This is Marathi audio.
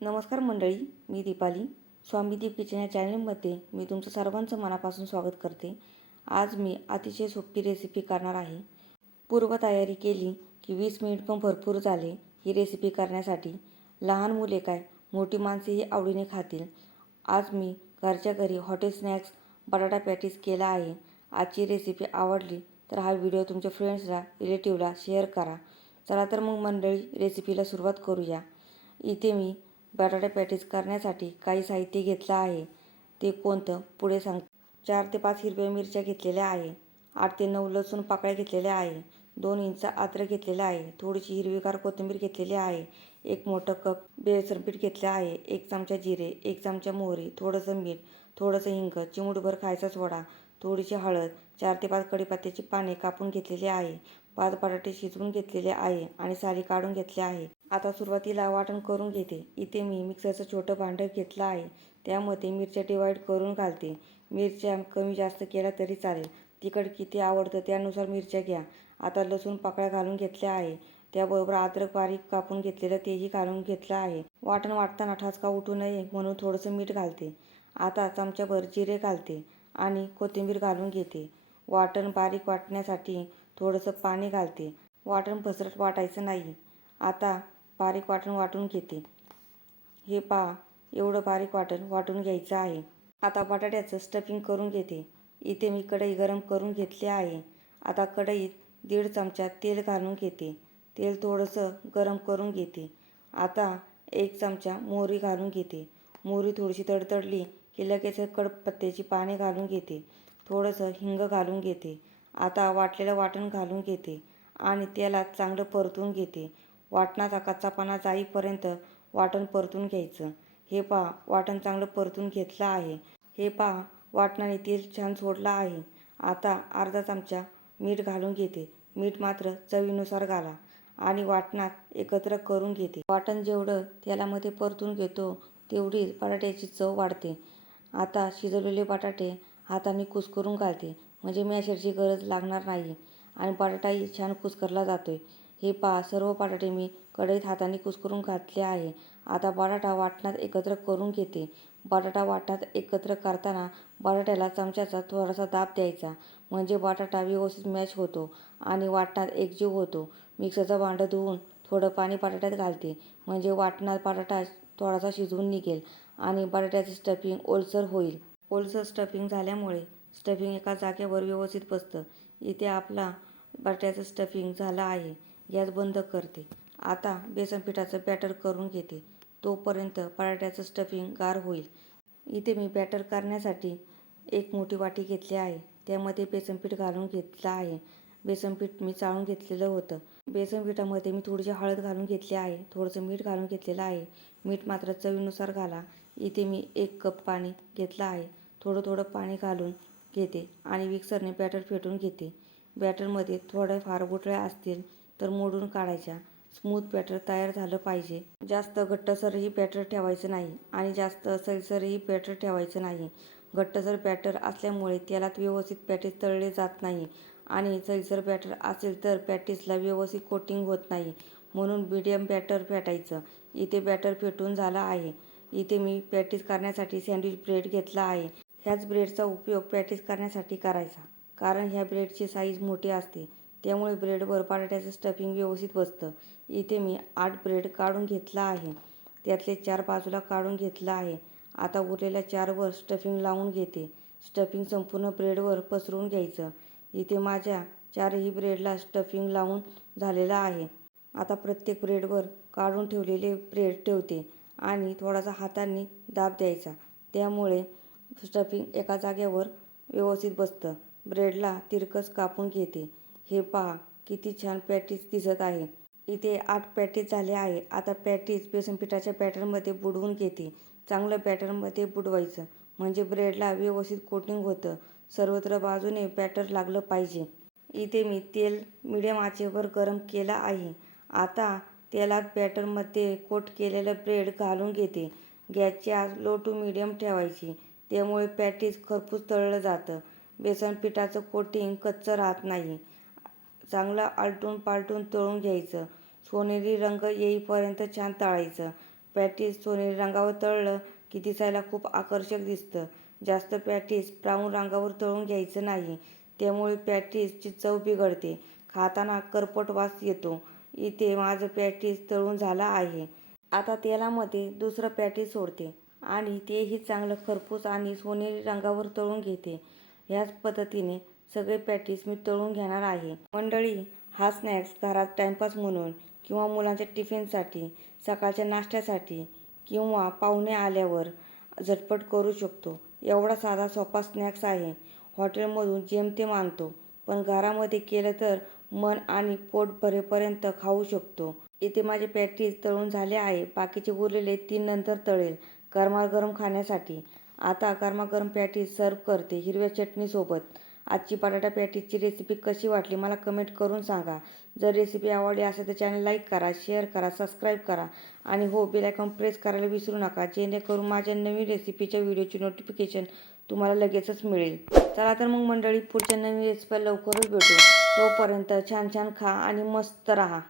नमस्कार मंडळी मी दीपाली. स्वामी दीप किचन या चॅनलमध्ये मी तुमचं सर्वांचं मनापासून स्वागत करते. आज मी अतिशय सोपी रेसिपी करणार आहे. पूर्वतयारी केली की वीस मिनिट पण भरपूर झाले ही रेसिपी करण्यासाठी. लहान मुले काय मोठी माणसेही आवडीने खातील. आज मी घरच्या घरी हॉटेल स्नॅक्स बटाटा पॅटीस केला आहे. आजची रेसिपी आवडली तर हा व्हिडिओ तुमच्या फ्रेंड्सला रिलेटिव्हला शेअर करा. चला तर मग मंडळी रेसिपीला सुरुवात करूया. इथे मी बटाटा पॅटीस करण्यासाठी काही साहित्य घेतलं आहे. ते कोणतं? पुढे सांग. चार ते पाच हिरव्या मिरच्या घेतलेल्या आहे. आठ ते नऊ लसूण पाकळ्या घेतलेल्या आहे. दोन इंच अद्रक घेतलेलं आहे. थोडीशी हिरवीगार कोथिंबीर घेतलेली आहे. एक मोठं कप बेसन पीठ घेतलं आहे. एक चमचा जिरे एक चमचा मोहरी थोडंसं मीठ थोडंसं हिंग चिमूटभर खायचा सोडा थोडीशी हळद चार ते पाच कढीपत्त्याची पाने कापून घेतलेली आहे. पाच बटाटे शिजवून घेतलेले आहे आणि साली काढून घेतले आहे. आता सुरुवातीला वाटण करून घेते. इथे मी मिक्सरचं छोटं भांडं घेतलं आहे. त्यामध्ये मिरच्या डिवाईड करून घालते. मिरच्या कमी जास्त केल्या तरी चालेल. तिखट किती आवडतं त्यानुसार मिरच्या घ्या. आता लसूण पाकळ्या घालून घेतल्या आहे. त्याबरोबर अद्रक बारीक कापून घेतलेलं तेही घालून घेतलं आहे. वाटण वाटताना ठसका उठू नये म्हणून थोडंसं मीठ घालते. आता चमच्याभर जिरे घालते आणि कोथिंबीर घालून घेते. वाटण बारीक वाटण्यासाठी थोडंसं पाणी घालते. वाटण पसरट वाटायचं नाही. आता बारीक वाटण वाटून घेते. हे पहा एवढं बारीक वाटण वाटून घ्यायचं आहे. आता बटाट्याचं स्टफिंग करून घेते. इथे मी कढई गरम करून घेतली आहे. आता कढईत दीड चमचा तेल घालून घेते. तेल थोडंसं गरम करून घेते. आता एक चमचा मोहरी घालून घेते. मोहरी थोडीशी तडतडली की लगेच कडपत्त्याची पाने घालून घेते. थोडंसं हिंग घालून घेते. आता वाटलेलं वाटण घालून घेते आणि त्याला चांगलं परतून घेते. वाटणाचा कच्चापणा जाईपर्यंत वाटण परतून घ्यायचं. हे पहा वाटण चांगलं परतून घेतलं आहे. हे पहा वाटणाने तेल छान सोडलं आहे. आता अर्धा चमचा मीठ घालून घेते. मीठ मात्र चवीनुसार घाला आणि वाटणात एकत्र करून घेते. वाटण जेवढं तेलामध्ये परतून घेतो तेवढी बटाट्याची चव वाढते. आता शिजवलेले बटाटे हाताने कुस्करून घालते. म्हणजे मॅशरची गरज लागणार नाही. आणि बटाटाही छान कुस्करला जातो आहे हे पहा सर्व बटाटे मी कढईत हाताने कुस्करून घातले आहे. आता बटाटा वाटणात एकत्र करून घेते. बटाटा वाटणात एकत्र करताना बटाट्याला चमच्याचा थोडासा दाब द्यायचा. म्हणजे बटाटा व्यवस्थित मॅच होतो आणि वाटणात एकजीव होतो. मिक्सरचं भांडं धुवून थोडं पाणी बटाट्यात घालते. म्हणजे वाटणात बटाटा थोडासा शिजवून निघेल आणि बटाट्याचं स्टफिंग ओलसर होईल. ओलसर स्टफिंग झाल्यामुळे स्टफिंग एका जागेवर व्यवस्थित बसतं. इथे आपला बटाट्याचं स्टफिंग झालं आहे. गॅस बंद करते. आता बेसन पिठाचं बॅटर करून घेते. तोपर्यंत बटाट्याचं स्टफिंग गार होईल. इथे मी बॅटर करण्यासाठी एक मोठी वाटी घेतली आहे. त्यामध्ये बेसनपीठ घालून घेतलं आहे. बेसनपीठ मी चाळून घेतलेलं होतं. बेसनपीठामध्ये मी थोडीशी हळद घालून घेतली आहे. थोडंसं मीठ घालून घेतलेलं आहे. मीठ मात्र चवीनुसार घाला. इथे मी एक कप पाणी घेतलं आहे. थोडं थोडं पाणी घालून घेते आणि मिक्सरने बॅटर फेटून घेते. बॅटरमध्ये थोड्या फार गुठळ्या असतील तर मोडून काढायच्या. स्मूथ बॅटर तयार झालं पाहिजे. जास्त घट्टसरही बॅटर ठेवायचं नाही आणि जास्त सैलसरही बॅटर ठेवायचं नाही. घट्टसर बॅटर असल्यामुळे तेलात व्यवस्थित पॅटीस तळले जात नाही आणि सैलसर बॅटर असेल तर पॅटीसला व्यवस्थित कोटिंग होत नाही. म्हणून मीडियम बॅटर फेटायचं. इथे बॅटर फेटून झालं आहे. इथे मी पॅटीस करण्यासाठी सँडविच ब्रेड घेतला आहे. ह्याच ब्रेडचा उपयोग पॅटीस करण्यासाठी करायचा. कारण ह्या ब्रेडची साईज मोठी असते. त्यामुळे ब्रेडवर बटाट्याचं स्टफिंग व्यवस्थित बसतं. इथे मी आठ ब्रेड काढून घेतला आहे. त्यातले चार बाजूला काढून घेतलं आहे. आता उरलेल्या चारवर स्टफिंग लावून घेते. स्टफिंग संपूर्ण ब्रेडवर पसरून घ्यायचं. इथे माझ्या चारही ब्रेडला स्टफिंग लावून झालेलं आहे. आता प्रत्येक ब्रेडवर काढून ठेवलेले ब्रेड ठेवते आणि थोडासा हाताने दाब द्यायचा. त्यामुळे स्टफिंग एका जागेवर व्यवस्थित बसतं. ब्रेडला तिरकस कापून घेते. हे पहा किती छान पॅटीज दिसत आहे. इथे आठ पॅटीज झाले आहे. आता पॅटीज बेसनपिठाच्या बॅटरमध्ये बुडवून घेते. चांगलं बॅटरमध्ये बुडवायचं. म्हणजे ब्रेडला व्यवस्थित कोटिंग होतं. सर्वत्र बाजूने बॅटर लागलं पाहिजे. इथे मी तेल मिडियम आचेवर गरम केलं आहे. आता तेलात बॅटरमध्ये कोट केलेलं ब्रेड घालून घेते. गॅसची आग लो टू मिडियम ठेवायची. त्यामुळे पॅटीस खरपूस तळलं जातं. बेसन पिठाचं कोटिंग कच्चं राहत नाही. चांगलं आलटून पालटून तळून घ्यायचं. सोनेरी रंग येईपर्यंत छान तळायचं. पॅटीस सोनेरी रंगावर तळलं की दिसायला खूप आकर्षक दिसतं. जास्त पॅटीस ब्राऊन रंगावर तळून घ्यायचं नाही. त्यामुळे पॅटीसची चव बिघडते. खाताना करपट वास येतो. इथे माझं पॅटीस तळून झालं आहे. आता तेलामध्ये दुसरं पॅटीस सोडते. आणि तेही चांगलं खरपूस आणि सोनेरी रंगावर तळून घेते. ह्याच पद्धतीने सगळे पॅटीस मी तळून घेणार आहे. मंडळी हा स्नॅक्स घरात टाइमपास म्हणून किंवा मुलांच्या टिफिनसाठी सकाळच्या नाश्त्यासाठी किंवा पाहुणे आल्यावर झटपट करू शकतो. एवढा साधा सोपा स्नॅक्स आहे. हॉटेलमधून जेमतेम आणतो. पण घरामध्ये केलं तर मन आणि पोट भरेपर्यंत खाऊ शकतो. इथे माझे पॅटीस तळून झाले आहे. बाकीचे उरलेले तीन नंतर तळेल. गरमागरम खाण्यासाठी. आता गरमागरम पॅटीस सर्व करते हिरव्या चटणीसोबत आजची बटाटा पॅटीसची रेसिपी कशी वाटली मला कमेंट करून सांगा. जर रेसिपी आवडली असेल तर चॅनल लाईक करा शेअर करा सबस्क्राईब करा. आणि हो बेल आयकॉन प्रेस करायला विसरू नका जेणेकरून माझ्या नवीन रेसिपीच्या व्हिडिओची नोटिफिकेशन तुम्हाला लगेचच मिळेल. चला तर मग मंडळी पुढच्या नवीन रेसिपी लवकरच भेटू. तोपर्यंत छान छान खा आणि मस्त राहा.